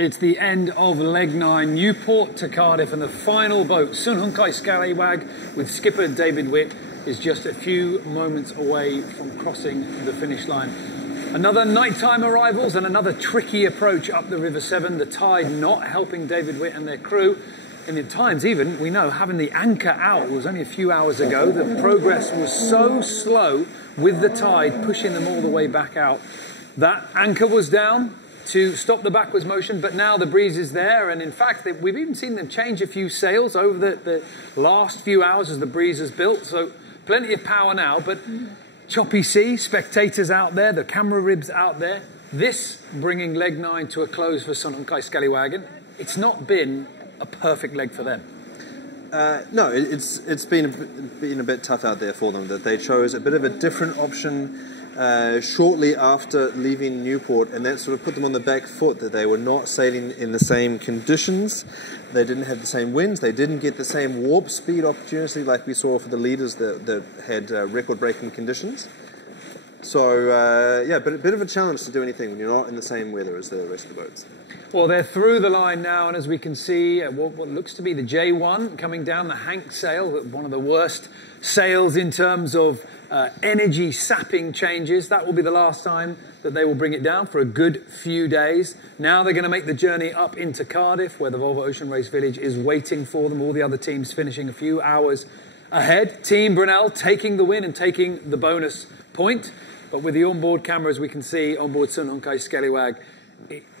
It's the end of leg 9, Newport to Cardiff, and the final boat, Sun Hung Kai Scallywag, with skipper David Witt, is just a few moments away from crossing the finish line. Another nighttime arrivals and another tricky approach up the River Severn, the tide not helping David Witt and their crew. And at times even, we know, having the anchor out was only a few hours ago. The progress was so slow with the tide pushing them all the way back out. That anchor was down to stop the backwards motion, but now the breeze is there, and in fact we've even seen them change a few sails over the last few hours as the breeze has built, so plenty of power now, but choppy sea, spectators out there, the camera ribs out there, this bringing leg 9 to a close for Sun Hung Kai Scallywag. It's not been a perfect leg for them. No, it's been a bit tough out there for them, that they chose a bit of a different option shortly after leaving Newport, and that sort of put them on the back foot, that they were not sailing in the same conditions, they didn't have the same winds, they didn't get the same warp speed opportunity like we saw for the leaders that had record-breaking conditions. So, yeah, but a bit of a challenge to do anything when you're not in the same weather as the rest of the boats. Well, they're through the line now, and as we can see, what looks to be the J1 coming down the Hank sail, one of the worst sails in terms of energy sapping changes. That will be the last time that they will bring it down for a good few days. Now they're going to make the journey up into Cardiff, where the Volvo Ocean Race Village is waiting for them. All the other teams finishing a few hours ahead. Team Brunel taking the win and taking the bonus point. But with the onboard cameras, we can see onboard Sun Hung Kai Scallywag,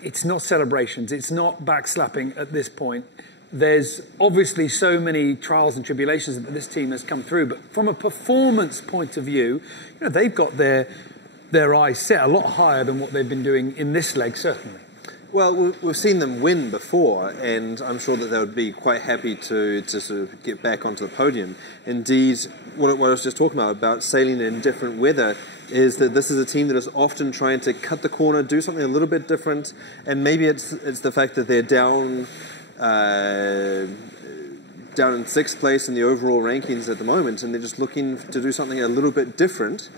it's not celebrations, it's not backslapping at this point. There's obviously so many trials and tribulations that this team has come through, but from a performance point of view, you know, they've got their eyes set a lot higher than what they've been doing in this leg, certainly. Well, we've seen them win before, and I'm sure that they would be quite happy to sort of get back onto the podium. Indeed, what I was just talking about sailing in different weather, is that this is a team that is often trying to cut the corner, do something a little bit different, and maybe it's the fact that they're down in 6th place in the overall rankings at the moment, and they're just looking to do something a little bit different.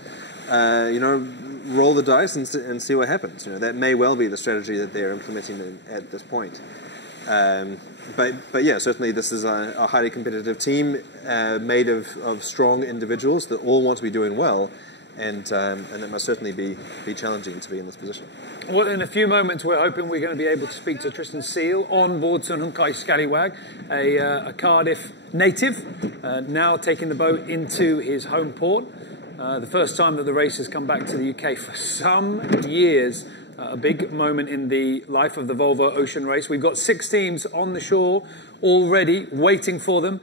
You know, roll the dice and see what happens. You know, that may well be the strategy that they're implementing at this point. But yeah, certainly this is a highly competitive team made of strong individuals that all want to be doing well, and it must certainly be challenging to be in this position. Well, in a few moments, we're hoping we're going to be able to speak to Tristan Seal on board Sun Hung Kai Scallywag, a Cardiff native, now taking the boat into his home port. The first time that the race has come back to the UK for some years. A big moment in the life of the Volvo Ocean Race. We've got 6 teams on the shore already waiting for them,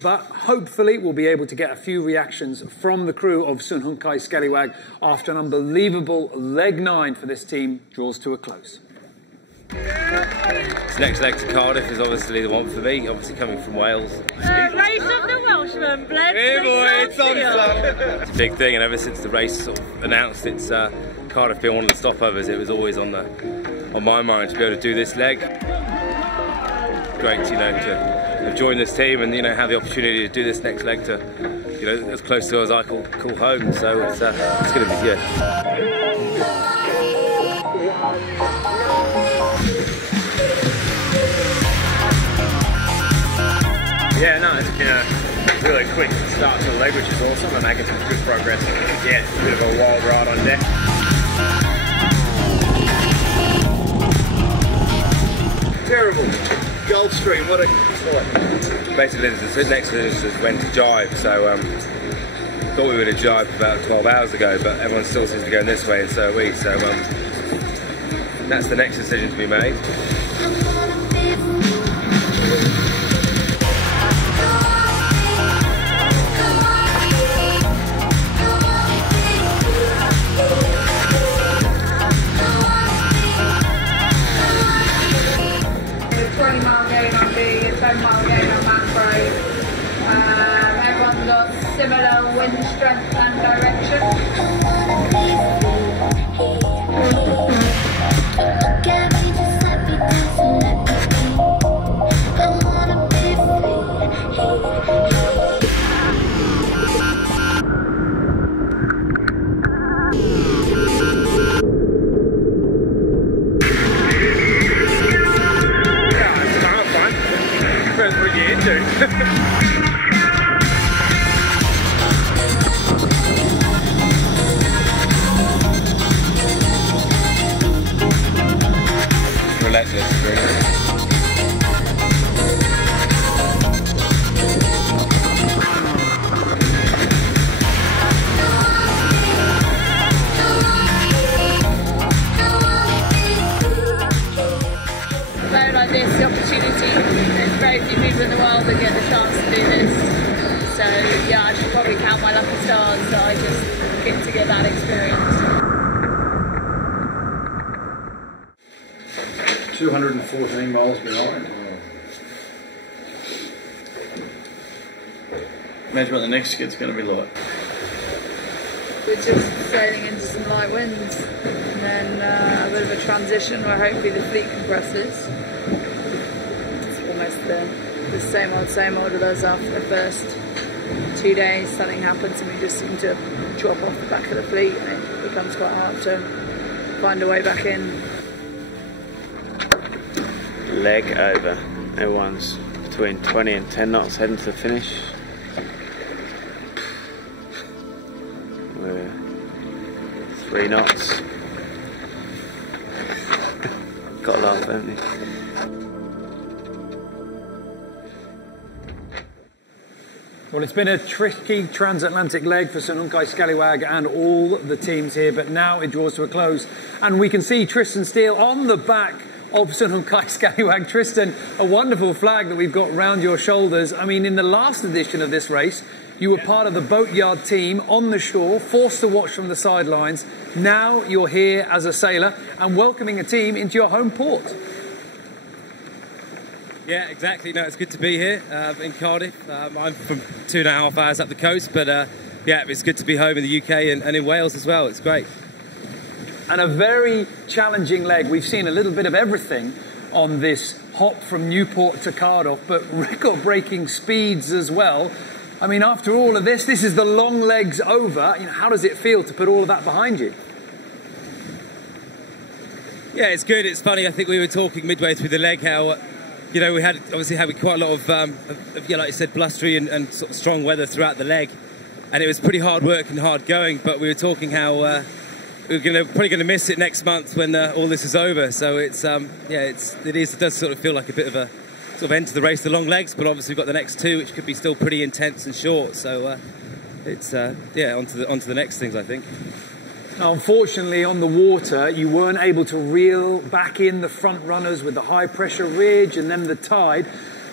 but hopefully we'll be able to get a few reactions from the crew of Sun Hung Kai Scallywag after an unbelievable leg 9 for this team draws to a close. This next leg to Cardiff is obviously the one for me, obviously coming from Wales. Race of the Welshman, bless it's on some. It's a big thing, and ever since the race sort of announced it's Cardiff being one of the stopovers, it was always on my mind to be able to do this leg. Great, you know, to have joined this team and, you know, have the opportunity to do this next leg to, you know, as close to as I call home. So it's going to be good. Yeah, no, it's been a really quick start to the leg, which is awesome. We're making some good progress. Yeah, it's a bit of a wild ride on deck. Terrible. Gulfstream, what a sport. Basically, the next is when to jibe, so thought we would have jibed about 12 hours ago, but everyone still seems to be going this way, and so are we. So that's the next decision to be made. Everyone's got similar wind strength and direction. Can we just let me down? get into. Relentless, really. Very like this, the opportunity. There's very few people in the world that get the chance to do this. So yeah, I should probably count my lucky stars that I just get to get that experience. 214 miles behind. Imagine what the next skid's going to be like. We're just sailing into some light winds and then a bit of a transition where hopefully the fleet compresses. It's almost the same old with us after the first 2 days. Something happens and we just seem to drop off the back of the fleet and it becomes quite hard to find a way back in. Leg over. Everyone's between 20 and 10 knots heading to the finish. We're 3 knots. Got to laugh, haven't you? Well, it's been a tricky transatlantic leg for St Hunkai Scallywag and all the teams here, but now it draws to a close. And we can see Tristan Steele on the back of St Hunkai Scallywag. Tristan, a wonderful flag that we've got round your shoulders. I mean, in the last edition of this race, you were part of the boatyard team on the shore, forced to watch from the sidelines. Now you're here as a sailor and welcoming a team into your home port. Yeah, exactly. No, it's good to be here in Cardiff. I'm from 2.5 hours up the coast, but yeah, it's good to be home in the UK and in Wales as well. It's great. And a very challenging leg. We've seen a little bit of everything on this hop from Newport to Cardiff, but record-breaking speeds as well. I mean, after all of this, this is the long legs over. You know, how does it feel to put all of that behind you? Yeah, it's good. It's funny. I think we were talking midway through the leg how, you know, we had obviously had quite a lot of yeah, like you said, blustery and sort of strong weather throughout the leg, and it was pretty hard work and hard going. But we were talking how we're probably going to miss it next month when all this is over. So it's yeah, it does sort of feel like a bit of a sort of end to the race, the long legs. But obviously we've got the next 2, which could be still pretty intense and short. So it's yeah, onto the next things, I think. Now, unfortunately, on the water, you weren't able to reel back in the front runners with the high pressure ridge and then the tide.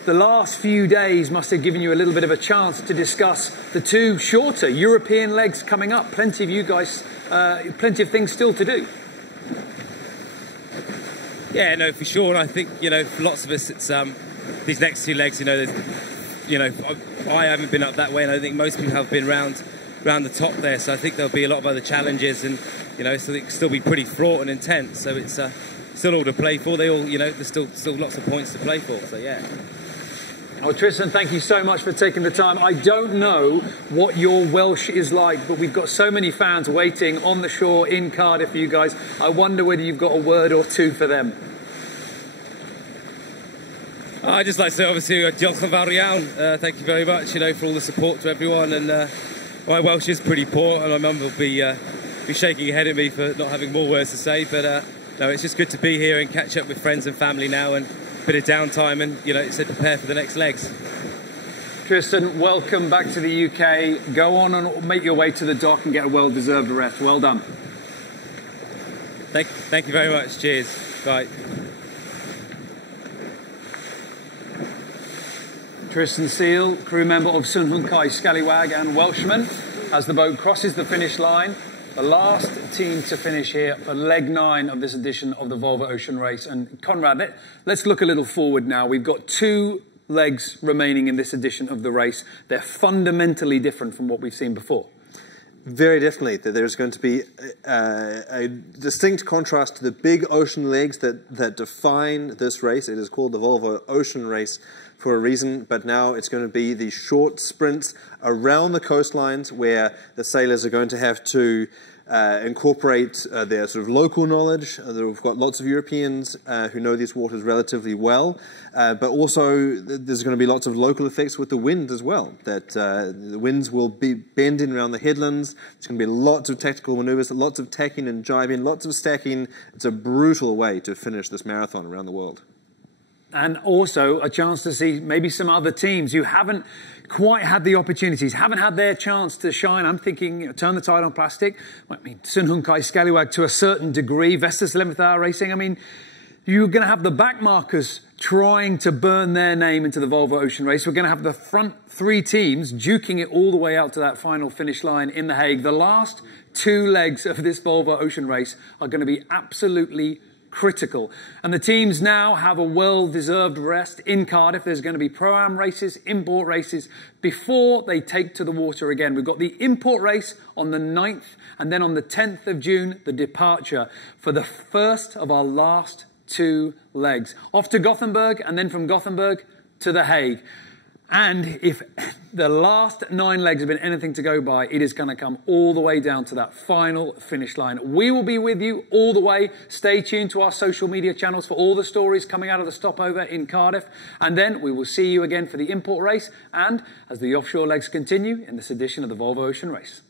The last few days must have given you a little bit of a chance to discuss the 2 shorter European legs coming up. Plenty of you guys, plenty of things still to do. Yeah, no, for sure. And I think, you know, for lots of us, it's these next 2 legs. You know, I haven't been up that way, and I think most people have been round the top there. So I think there'll be a lot of other challenges, and you know, so it can still be pretty fraught and intense. So it's still all to play for. They all, you know, there's still lots of points to play for. So yeah. Oh, Tristan, thank you so much for taking the time. I don't know what your Welsh is like, but we've got so many fans waiting on the shore in Cardiff for you guys. I wonder whether you've got a word or 2 for them. I'd just like to say, obviously, diolch yn fawr iawn. Thank you very much, you know, for all the support to everyone. And my Welsh is pretty poor, and my mum will be shaking her head at me for not having more words to say. But no, it's just good to be here and catch up with friends and family now, and a bit of downtime, and you know, it's to prepare for the next legs. Tristan, welcome back to the UK. Go on and make your way to the dock and get a well-deserved rest. Well done. Thank you very much. Cheers. Bye. Tristan Steele, crew member of St Hunkai Scallywag and Welshman, as the boat crosses the finish line. The last team to finish here for leg 9 of this edition of the Volvo Ocean Race. And Conrad, let's look a little forward now. We've got 2 legs remaining in this edition of the race. They're fundamentally different from what we've seen before. Very definitely. There's going to be a distinct contrast to the big ocean legs that define this race. It is called the Volvo Ocean Race for a reason, but now it's going to be the short sprints around the coastlines where the sailors are going to have to incorporate their sort of local knowledge. We've got lots of Europeans who know these waters relatively well, but also there's going to be lots of local effects with the wind as well, that the winds will be bending around the headlands. There's going to be lots of tactical manoeuvres, lots of tacking and jibing, lots of stacking. It's a brutal way to finish this marathon around the world. And also a chance to see maybe some other teams who haven't quite had the opportunities, haven't had their chance to shine. I'm thinking, turn the tide on plastic. I mean, Sun Hung Kai Scallywag to a certain degree, Vestas 11th Hour Racing. I mean, you're going to have the back markers trying to burn their name into the Volvo Ocean Race. We're going to have the front three teams duking it all the way out to that final finish line in The Hague. The last two legs of this Volvo Ocean Race are going to be absolutely critical. And the teams now have a well-deserved rest in Cardiff. There's going to be Pro-Am races, import races, before they take to the water again. We've got the import race on the 9th, and then on the 10th of June, the departure for the first of our last two legs. Off to Gothenburg, and then from Gothenburg to The Hague. And if the last 9 legs have been anything to go by, it is going to come all the way down to that final finish line. We will be with you all the way. Stay tuned to our social media channels for all the stories coming out of the stopover in Cardiff. And then we will see you again for the import race and as the offshore legs continue in this edition of the Volvo Ocean Race.